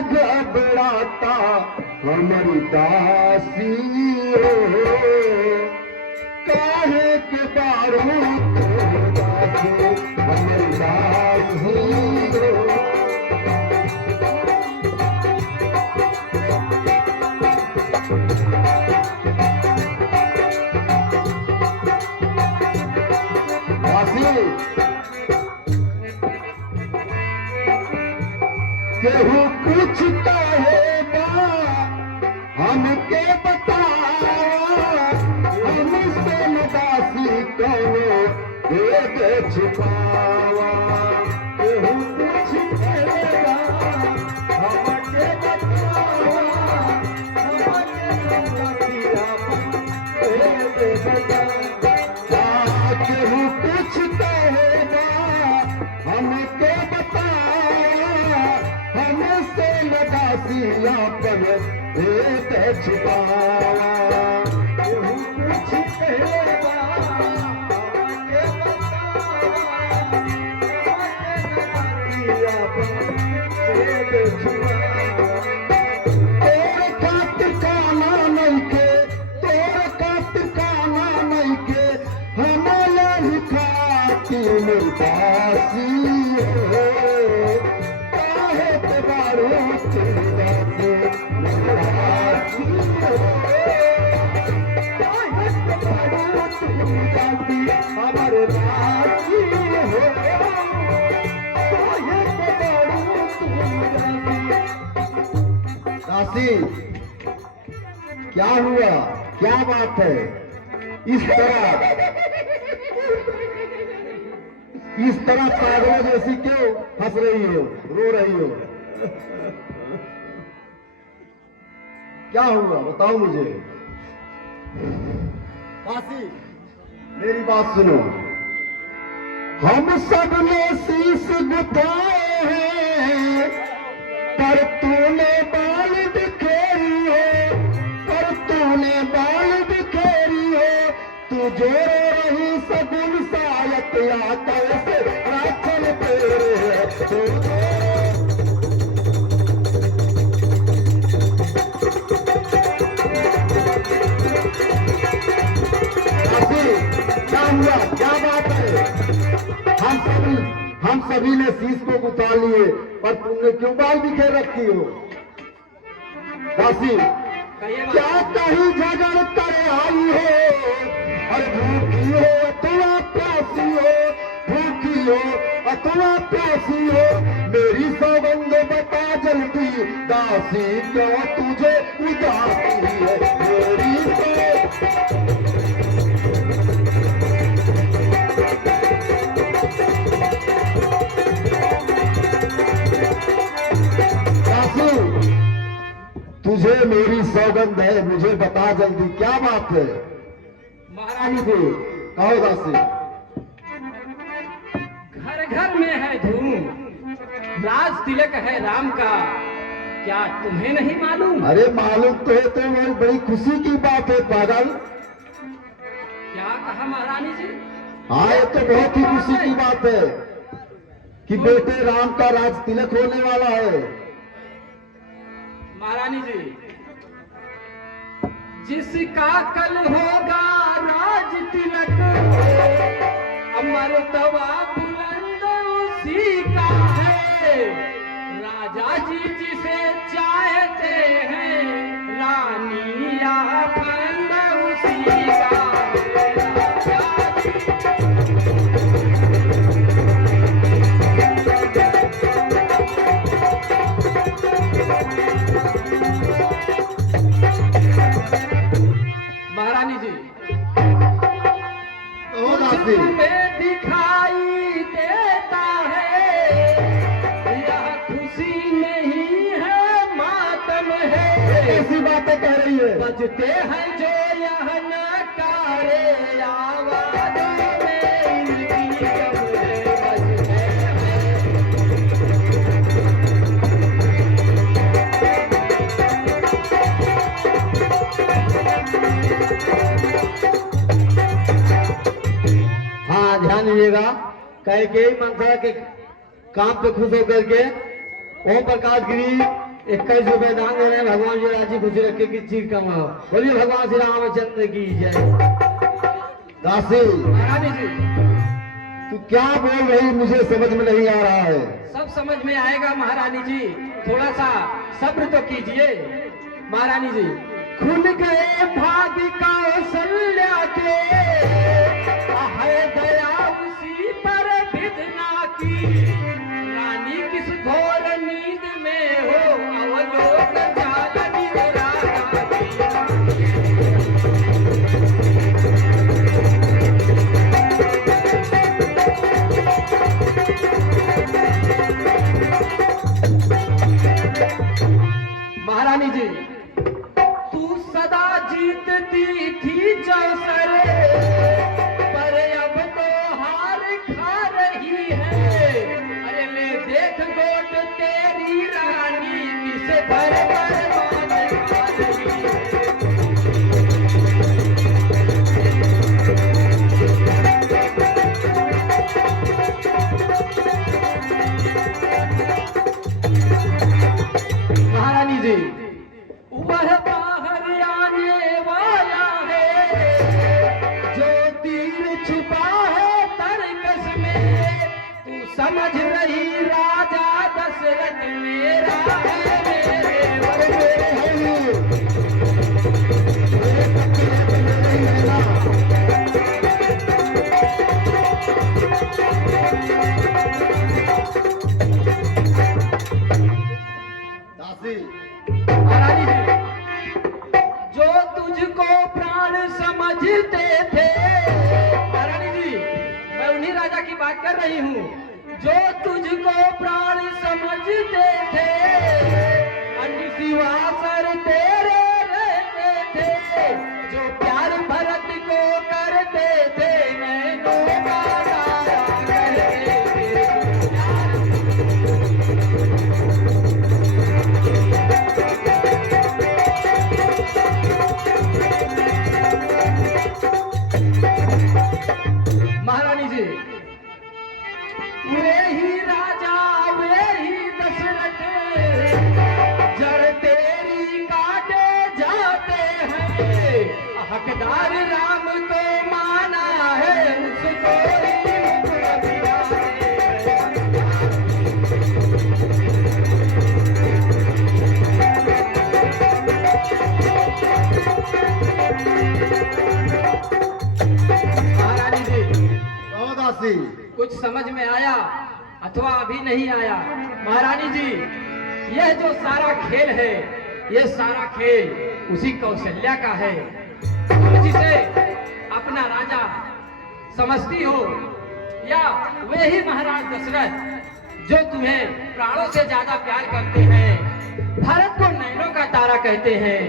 घबराता हमारी दासी काहे के बारू दासी हमारी दासी केहू पूछता है हमके बतावा हमसे दासी कौनो दे दे छुपावा केहू पूछता है हमके बतावा हमके दासी केहू पूछता है हमके बतावा हमसे दासिया पर भेद छुपावा केहू पूछते तोर खातिर खाना नहीं के तोर खातिर खाना नहीं के हमारे खातिर दासी हमारे दासी क्या हुआ क्या बात है इस तरह पागलों जैसी क्यों हंस रही हो रो रही हो क्या हुआ बताओ मुझे दासी मेरी बात सुनो हम सब ने शीश गुथाए हैं पर तूने बाल बिखेरी है पर तूने बाल बिखेरी है तू जो रही सगुन सायत आता से राखल तेरे तू क्या बात है हम सभी ने शीश को गुथा लिए पर तुमने क्यों बाल बिखेर रखी हो दासी क्या कहीं झगड़ कर आई हो और भूखी हो अथवा प्यासी हो भूखी हो अथवा प्यासी हो मेरी सौगंध बता जल्दी दासी क्यों तुझे उदासी है मेरी तुझे मेरी सौगंध है मुझे बता जल्दी क्या बात है महारानी जी कहो दासी घर घर में है धूम राज तिलक है राम का क्या तुम्हें नहीं मालूम अरे मालूम तो है तो मेरी बड़ी खुशी की बात है पागल क्या कहा महारानी जी हाँ ये तो बहुत ही खुशी की बात है कि बेटे राम का राज तिलक होने वाला है महारानी जी जिसका कल होगा राज तिलक अमरतवा बुलंद उसी का है राजा जी जिसे चाहते हैं रानी या फंद उसी का महारानी जी तुम्हें दिखाई देता है यह खुशी नहीं है मातम है ऐसी बातें कह रही है बजते हैं जो यह नकारे आवाज़ों में इनकी गम है बजते हैं ध्यान दीजिएगा कैकेयी मंथरा के काम पे खुश होकर के ओम प्रकाश गिरी ₹21 दान दे रहे हैं, भगवान जी राजी खुशी रखे कि चीज कमाओ। बोलिए भगवान श्री रामचंद्र की जय। दासी महारानी जी तू क्या बोल रही मुझे समझ में नहीं आ रहा है। सब समझ में आएगा महारानी जी, थोड़ा सा सब्र तो कीजिए। महारानी जी खुल गए भाग कौशल्या के, है दया उसी पर विधना की। रानी किस घोर नींद में हो, अवलोक जाल निद्रा की। महारानी जी तू सदा जीतती थी चौसर, पर अब तो हार खा रही है। अरे ले देख गोट तेरी रानी किस भर बर्बाद खा रही है। महारानी जी वह बाहर आने वाला है, जो तीर छुपा है तरकस में। तू समझ रही राजा दशरथ मेरा है, मेरे वर्ग दासी महारानी जी जो तुझको प्राण समझते थे, महारानी जी मैं उन्हीं राजा की बात कर रही हूँ, जो तुझको प्राण समझते थे। अनिशिवासर तेरे रहते थे, जो प्यार भरत को करते थे। नैनों का तारा कहते थे, प्यार महारानी जी वे ही राजा वे ही दशरथ, जड़ तेरी काटे जाते हैं। हकदार राम को माना है, उसको ही मुकुट दिलाते हैं। महारानी जी कहो दासी कुछ समझ में आया अथवा अभी नहीं आया। महारानी जी यह जो सारा खेल है, यह सारा खेल उसी कौशल्या का है। तुम जिसे अपना राजा समझती हो, या वे ही महाराज दशरथ जो तुम्हें प्राणों से ज्यादा प्यार करते हैं, भारत को नैनों का तारा कहते हैं,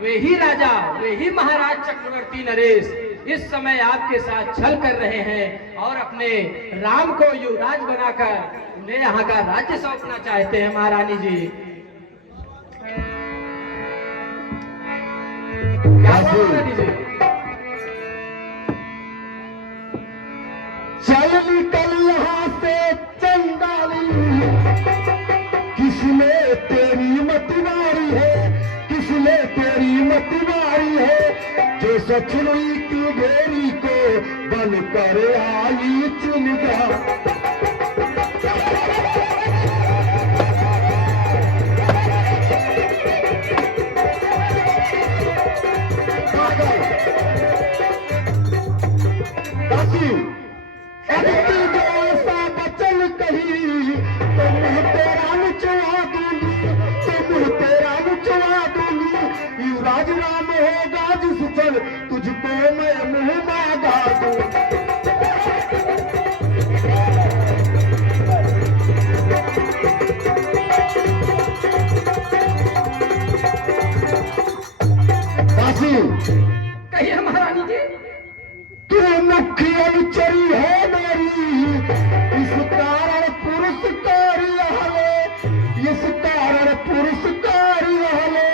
वे ही राजा वे ही महाराज चक्रवर्ती नरेश इस समय आपके साथ छल कर रहे हैं और अपने राम को युवराज बनाकर उन्हें यहाँ का राज्य सौंपना चाहते हैं। महारानी जी क्या हुआ महारानी जी? चल निकल यहाँ से चंडाली, किसने तेरी मतवारी है, किसने तेरी मतवारी है। जो सचुई की घेरी को बन कर आई चिन्ह। दासी अदिति जो ऐसा बचन कही, तो मुँह तेरा नुचवा दूंगी, तो मुँह तेरा नुचवा दूंगी। युवराज राम होगा जिस पर तुझको मैं मुँह मांगा दूं। दासी कहिए महारानी जी। तू मुख्य अनुचरी है मेरी, इस कारण पुरस्कारी हले, इस कारण पुरस्कारी हले।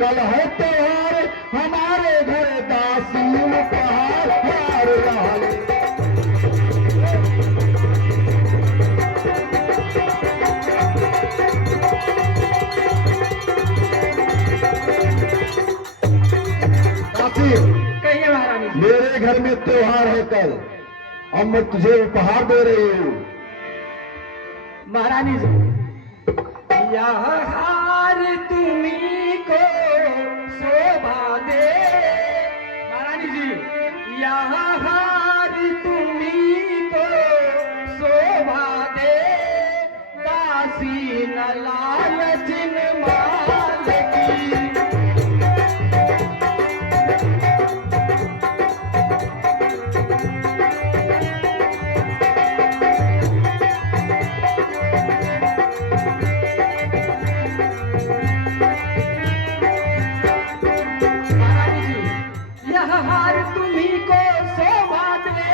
कल है त्योहार हमारे घर, दासी उपहार हार रहले। दासी, कहिए महारानी जी। मेरे घर में त्योहार है कल, अब मैं तुझे उपहार दे रही हूँ। महारानी जी, यह हार तुम्ही को शोभा दे। महारानी जी, यह हार तुम्ही को शोभा दे, दासी न लालच न माल की। महारानी जी, यह हार तुम्ही को शोभा दे,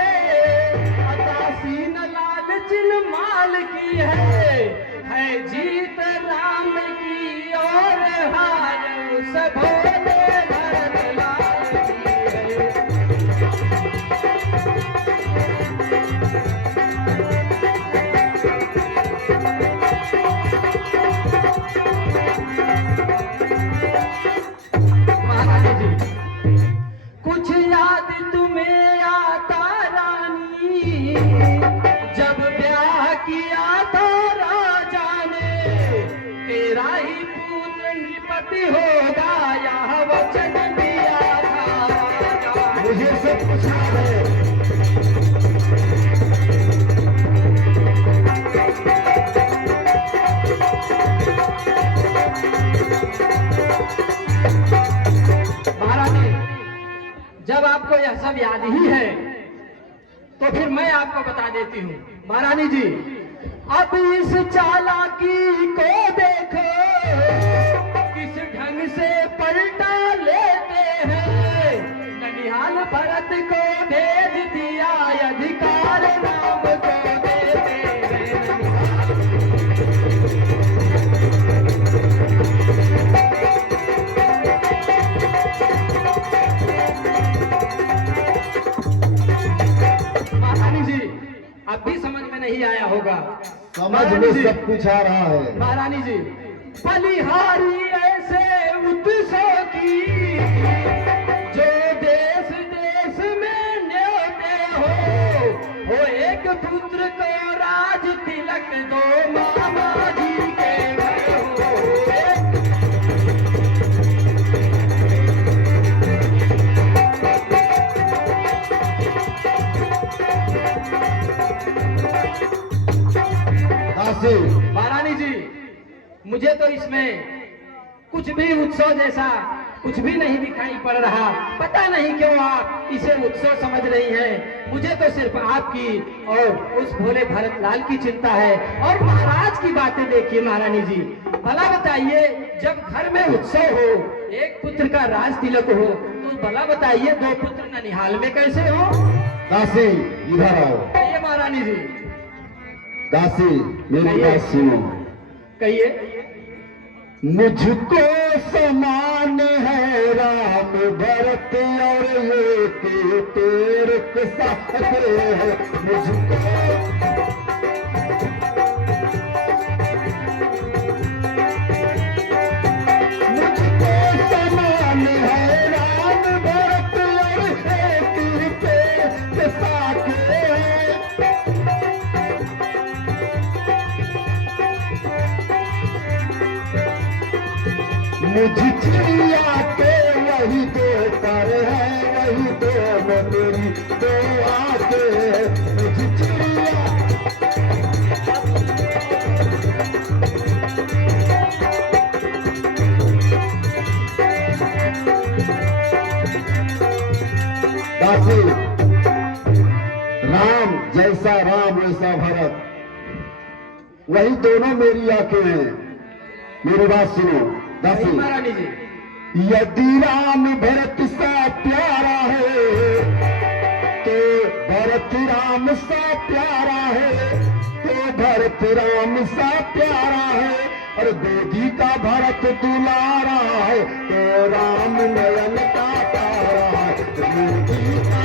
दासी न लालच न माल की है जीत राम की और हार उस भोले भरत लाल की है। महारानी जी, कुछ याद तुम्हें आता रानी, जब ब्याह किया था राजा ने, तेरा ही पुत्र निपति होगा यह वचन दिया था राजा ने। मुझे सब कुछ याद है। महारानी, जब आपको यह सब याद ही है तो फिर मैं आपको बता देती हूँ। महारानी जी, अब इस चालाकी को देखो, किस ढंग से पलटा लेते हैं। ननिहाल भरत को भेज दिया, अधिकार राम को देते हैं। महारानी जी, अब भी समझ में नहीं आया होगा। समझ में सब कुछ आ रहा है। महारानी जी, बलिहारी ऐसे उत्सव की, जो देश देश में न्योते हो एक पुत्र को राज तिलक दो, मामा जी के घर हो। दासी, महारानी जी, मुझे तो इसमें कुछ भी उत्सव जैसा कुछ भी नहीं दिखाई पड़ रहा। पता नहीं क्यों आप इसे उत्सव समझ रही हैं। मुझे तो सिर्फ आपकी और उस भोले भरत लाल की चिंता है। और महाराज की बातें देखिए महारानी जी, भला बताइए, जब घर में उत्सव हो, एक पुत्र का राज तिलक हो, तो भला बताइए दो पुत्र ननिहाल में कैसे हो। दासी इधर आओ। कहिए महारानी जी, दासी मेरी कहिए। बात सुनो। कहिए। मुझको समान है राम भरत और ये तेरे के साथ है। मुझको समान है राम भरत और ये तेरे के साथ है। मुझ चिड़िया के वही दो पर है, वही दो मेरी दो आके। मुझ चिड़िया दासी, राम जैसा राम वैसा भरत, वही दोनों मेरी आंखें हैं। मेरी बात सुनो दासी। महारानी जी, यदि राम भरत सा प्यारा है, तो भरत राम सा प्यारा है, तो भरत राम सा प्यारा है। और गोदी का भरत दुलारा है, तो राम नयन का तारा है। गोदी का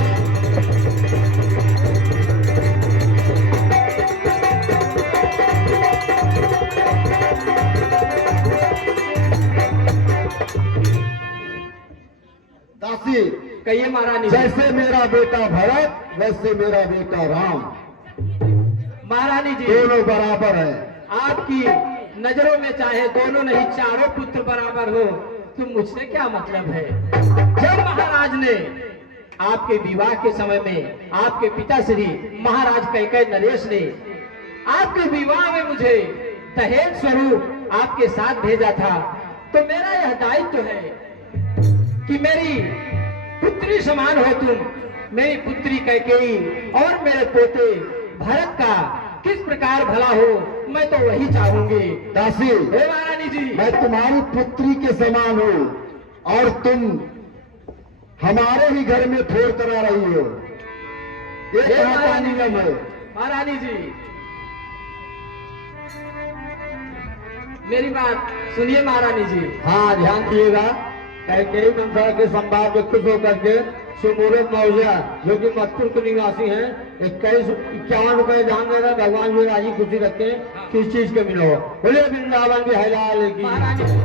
दासी कहिए महारानी जी। जैसे मेरा बेटा भरत वैसे मेरा बेटा राम, महारानी जी दोनों बराबर है। आपकी नजरों में चाहे दोनों नहीं चारों पुत्र बराबर हो, तो मुझसे क्या मतलब है। जब महाराज ने आपके विवाह के समय में आपके पिता श्री महाराज कैकेय नरेश ने आपके विवाह में मुझे दहेज स्वरूप आपके साथ भेजा था, तो मेरा यह दायित्व है कि मेरी पुत्री समान हो तुम। मेरी पुत्री कैकेयी और मेरे पोते भरत का किस प्रकार भला हो, मैं तो वही चाहूंगी। दासी, हे महारानी जी, मैं तुम्हारी पुत्री के समान हूँ और तुम हमारे ही घर में ठोर करा रही हो। ये हे कहाँ का नियम है? महारानी जी मेरी बात सुनिए महारानी जी। हाँ, ध्यान दिएगा। कैकेयी मंथरा के संवाद में खुश होकर के सुमुहूर्त मौजा जो कि मथुर के निवासी हैं 51 रुपए दान देगा। भगवान जी राजी खुशी रखे, किस चीज के मिलो। बोले वृंदावन की हलाल की। महारानी जी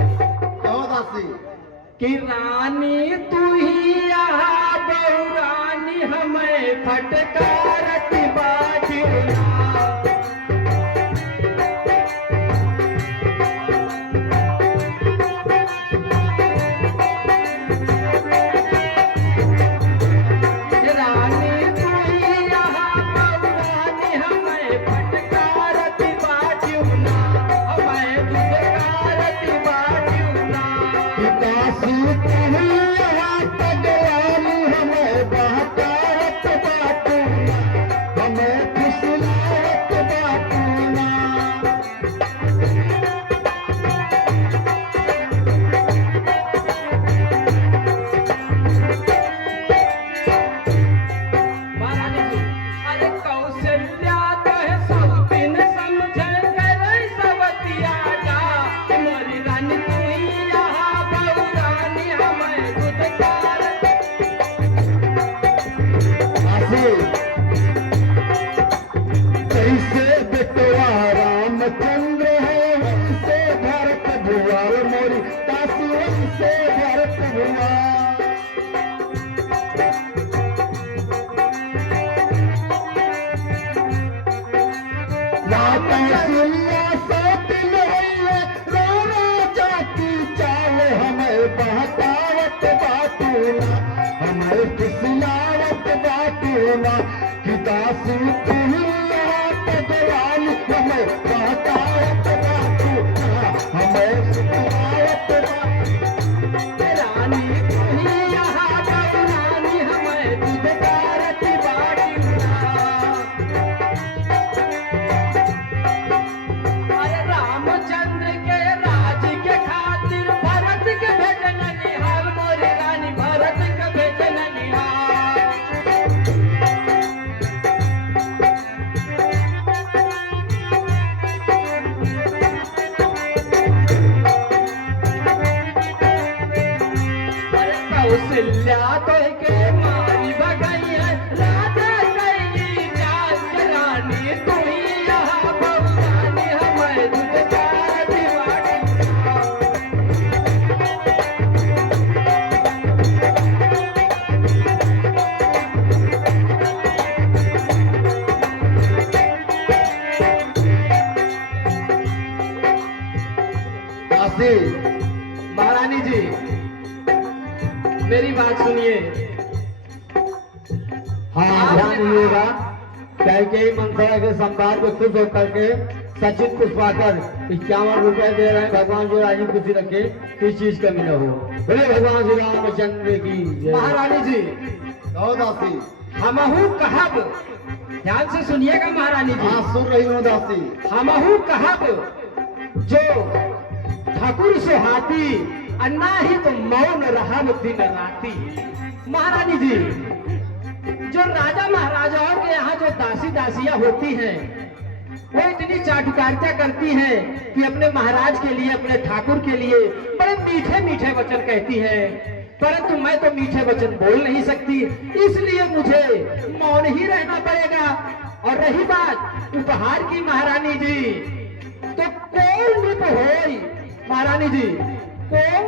कहो दासी, कि रानी तू ही यहाँ बहुरानी हमें फटकारत बाजूना। रानी तू ही यहाँ बहुरानी हमें फटकारत बाजूना, हमें दुधकारत बाजूना। दासी तुम यहाँ पगलानी हमें बहकारत बाटूना, हमें फुसलावत बाटूना। महारानी जी अरे कौशल्या तो है सब दिन समझे करे सबतिया जा। मोरी रानी तू ही यहाँ बहुरानी हमें दुधकार। दासी, कैसे बेटवा रामचंद्र है वैसे भरत भुआ। मोरी दासी वैसे भरत भुआ। कौशल्या सौतिन है रोना जाती चाले हमें बहकावत बाटूना, हमें फिसलावत बाटूना। कि दासी तुम यहाँ पगलानी हमें बहकावत बाटूना, हमें फिसलावत बाटूना। रानी तू ही यहाँ बहुरानी हमें दुधकारत बाजूना। अरे रामचंद्र के राज के खातिर भरत के भेजन निहाल। मोरी रानी भरत के भेजन निहाल। अरे कौशल्या तो के मारी भगई है राजा कैली जान के। रानी तू ही यहाँ बहुरानी हमें दुधकार बाटूना। दासी, महारानी जी मेरी बात सुनिए। हाँ, ध्यान दीजिएगा। कैकेयी मंथरा के संवाद में खुश होकर के सचिन पुष्पाकर 51 रुपए दे रहे हैं। भगवान जी राजी खुशी रखे, किस चीज का मिला हो। बोले भगवान श्री रामचंद्र की जय। महारानी जी कहो दासी। हमहू कहब, ध्यान से सुनिएगा महारानी जी। हाँ, सुन रही हूँ दासी। हमहू कहब जो ठाकुर सुहाती अन्ना ही तो मौन रहब दिन राती। महारानी जी जो राजा महाराजाओं के यहाँ जो दासी दासियां होती हैं वो इतनी चाटुकारिता करती हैं कि अपने महाराज के लिए अपने ठाकुर के लिए बड़े मीठे मीठे वचन कहती हैं, परंतु मैं तो मीठे वचन बोल नहीं सकती, इसलिए मुझे मौन ही रहना पड़ेगा। और रही बात उपहार की महारानी जी, तो कौन नृप होई महारानी जी, कौन